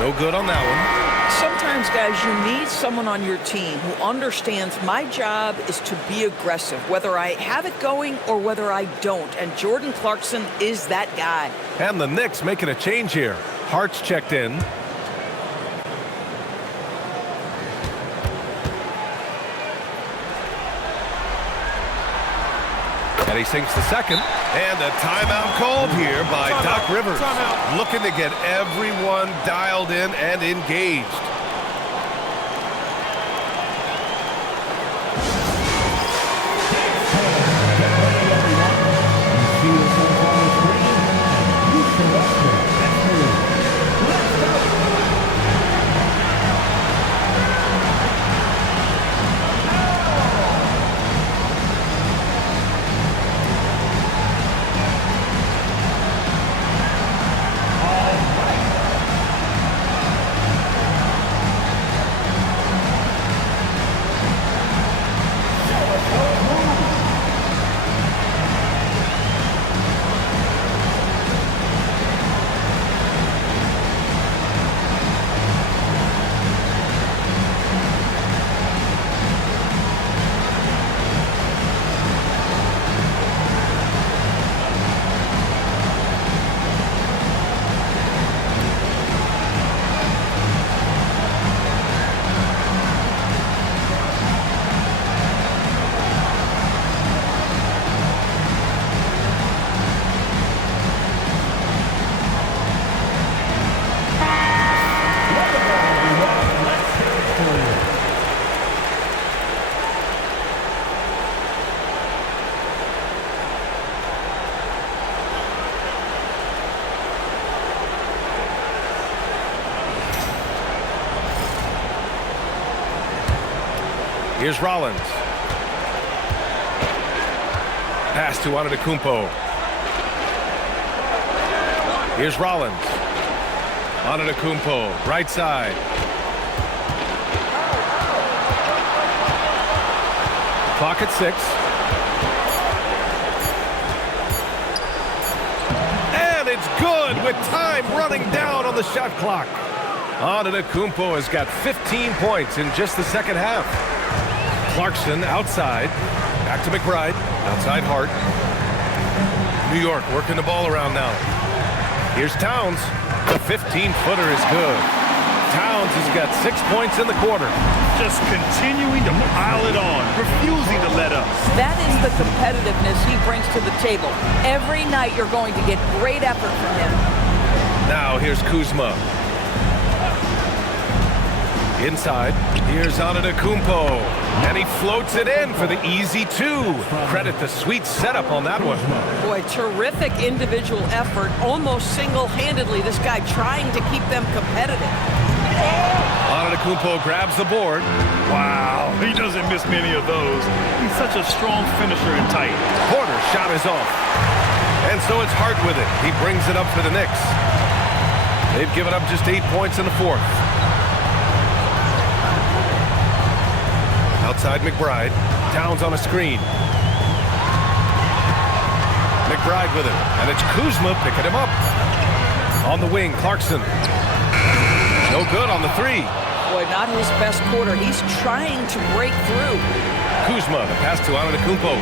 No good on that one. Sometimes, guys, you need someone on your team who understands my job is to be aggressive, whether I have it going or whether I don't. And Jordan Clarkson is that guy. And the Knicks making a change here. Hart's checked in. And he sinks the second. And a timeout called here by Doc Rivers. Looking to get everyone dialed in and engaged. Here's Rollins. Pass to Antetokounmpo. Here's Rollins. Antetokounmpo, right side. Clock at 6. And it's good with time running down on the shot clock. Antetokounmpo has got 15 points in just the second half. Clarkson outside. Back to McBride. Outside Hart. New York working the ball around now. Here's Towns. The 15-footer is good. Towns has got 6 points in the quarter. Just continuing to pile it on, refusing to let up. That is the competitiveness he brings to the table. Every night you're going to get great effort from him. Now here's Kuzma. Inside, here's Antetokounmpo, and he floats it in for the easy two. Credit the sweet setup on that one. Boy, terrific individual effort, almost single-handedly. This guy trying to keep them competitive. Antetokounmpo grabs the board. Wow, he doesn't miss many of those. He's such a strong finisher and tight. Porter's shot is off. And so it's Hart with it. He brings it up for the Knicks. They've given up just 8 points in the fourth. Outside McBride. Towns on a screen. McBride with it. And it's Kuzma picking him up. On the wing, Clarkson. No good on the three. Boy, not his best quarter. He's trying to break through. Kuzma, the pass to Antetokounmpo.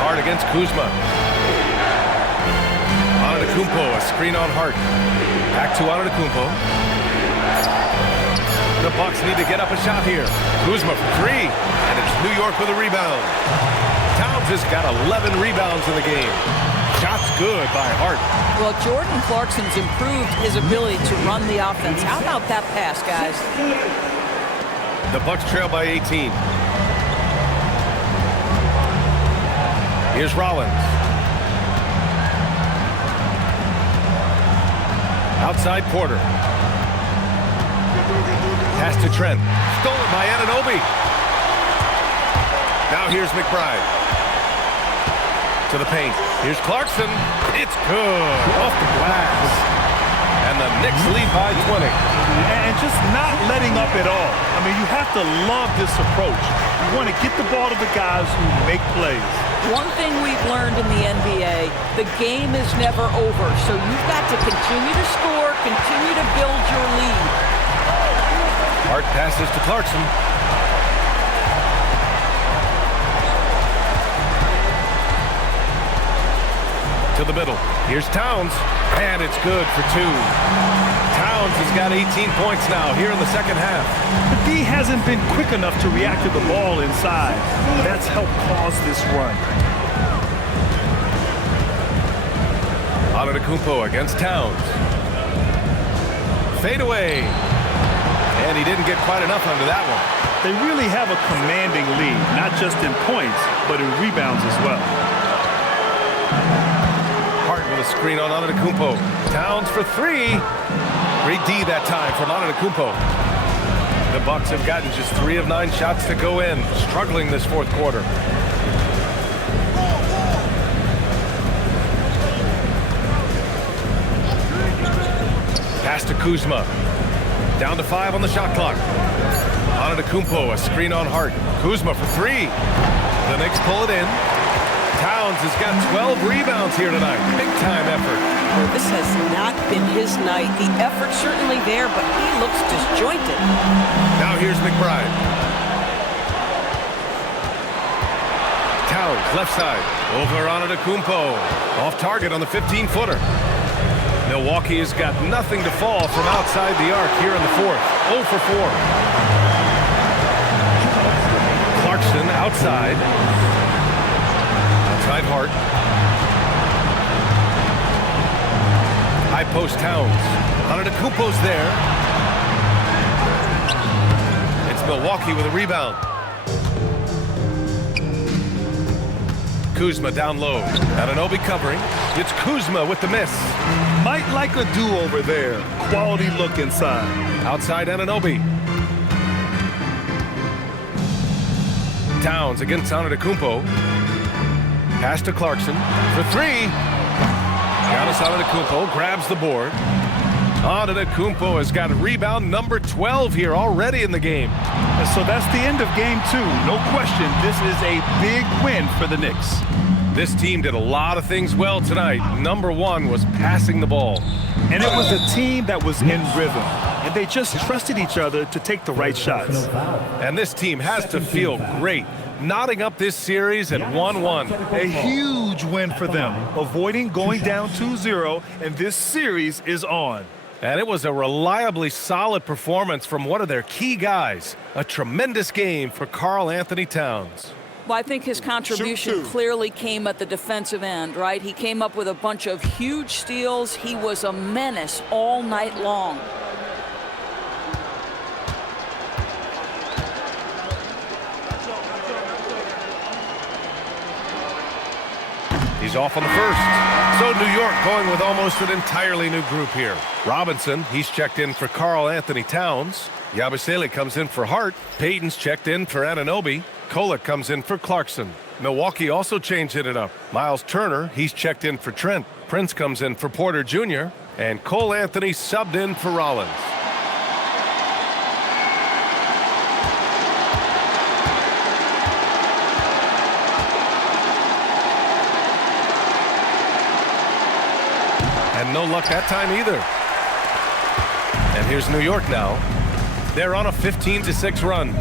Hart against Kuzma. Antetokounmpo, a screen on Hart. Back to Antetokounmpo. The Bucks need to get up a shot here. Kuzma for three, and it's New York with a rebound. Towns has got 11 rebounds in the game. Shots good by Hart. Well, Jordan Clarkson's improved his ability to run the offense. How about that pass, guys? The Bucks trail by 18. Here's Rollins. Outside Porter. Pass to Trent. Stolen by Anunoby. Now here's McBride. To the paint. Here's Clarkson. It's good. Off the glass. And the Knicks lead by 20. And just not letting up at all. I mean, you have to love this approach. You want to get the ball to the guys who make plays. One thing we've learned in the NBA, the game is never over. So you've got to continue to score, continue to build your lead. Hart passes to Clarkson. To the middle. Here's Towns. And it's good for two. Towns has got 18 points now here in the second half. The D hasn't been quick enough to react to the ball inside. That's helped cause this run. Antetokounmpo against Towns. Fade away. And he didn't get quite enough under that one. They really have a commanding lead, not just in points, but in rebounds as well. Hart with a screen on Antetokounmpo. Towns for three. Great D that time from Antetokounmpo. The Bucks have gotten just 3 of 9 shots to go in, struggling this fourth quarter. Pass to Kuzma. Down to 5 on the shot clock. Antetokounmpo, a screen on Hart. Kuzma for three. The Knicks pull it in. Towns has got 12 rebounds here tonight. Big time effort. Well, this has not been his night. The effort's certainly there, but he looks disjointed. Now here's McBride. Towns, left side. Over Antetokounmpo. Off target on the 15-footer. Milwaukee has got nothing to fall from outside the arc here in the fourth. 0 for 4. Clarkson outside. Outside Hart. High post Towns. Antetokounmpo's there. It's Milwaukee with a rebound. Kuzma down low. Anunoby covering. It's Kuzma with the miss. Might like a do-over there. Quality look inside. Outside Anunoby. Towns against Antetokounmpo. Pass to Clarkson for three. Giannis Antetokounmpo grabs the board. Antetokounmpo has got rebound number 12 here already in the game. And so that's the end of game 2. No question, this is a big win for the Knicks. This team did a lot of things well tonight. Number 1 was passing the ball. And it was a team that was in rhythm. And they just trusted each other to take the right shots. And this team has to feel great knotting up this series at 1-1. A huge win for them, avoiding going down 2-0, and this series is on. And it was a reliably solid performance from one of their key guys. A tremendous game for Karl Anthony Towns. Well, I think his contribution clearly came at the defensive end, right? He came up with a bunch of huge steals. He was a menace all night long. He's off on the first. So New York going with almost an entirely new group here. Robinson, he's checked in for Karl Anthony Towns. Yabusele comes in for Hart. Payton's checked in for Anunoby. Kolek comes in for Clarkson. Milwaukee also changing it up. Miles Turner, he's checked in for Trent. Prince comes in for Porter Jr. And Cole Anthony subbed in for Rollins. And no luck that time either. And here's New York now. They're on a 15-6 run.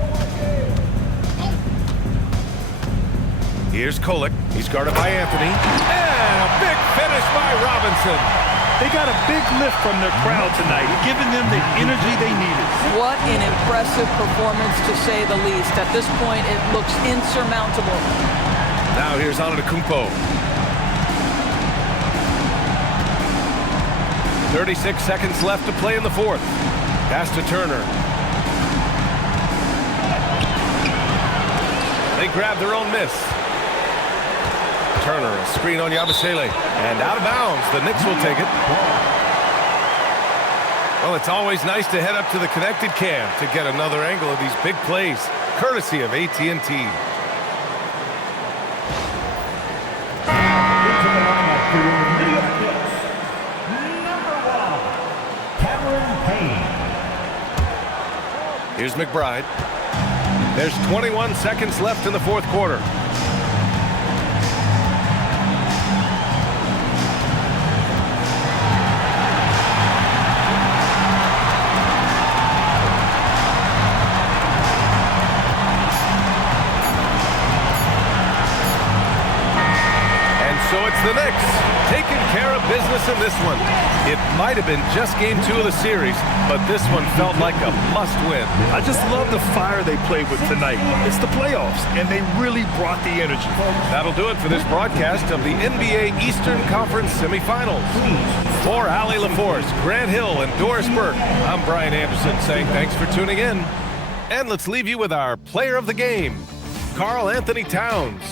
Here's Kolek. He's guarded by Anthony. And a big finish by Robinson. They got a big lift from their crowd tonight, giving them the energy they needed. What an impressive performance, to say the least. At this point, it looks insurmountable. Now here's Antetokounmpo. 36 seconds left to play in the fourth. Pass to Turner. They grab their own miss. Turner, a screen on Yabusele. And out of bounds. The Knicks will take it. Well, it's always nice to head up to the connected cam to get another angle of these big plays, courtesy of AT&T. Here's McBride. There's 21 seconds left in the fourth quarter. So it's the Knicks taking care of business in this one. It might have been just game 2 of the series, but this one felt like a must-win. I just love the fire they played with tonight. It's the playoffs, and they really brought the energy. That'll do it for this broadcast of the NBA Eastern Conference Semifinals. For Allie LaForce, Grant Hill, and Doris Burke, I'm Brian Anderson saying thanks for tuning in. And let's leave you with our player of the game, Karl Anthony Towns.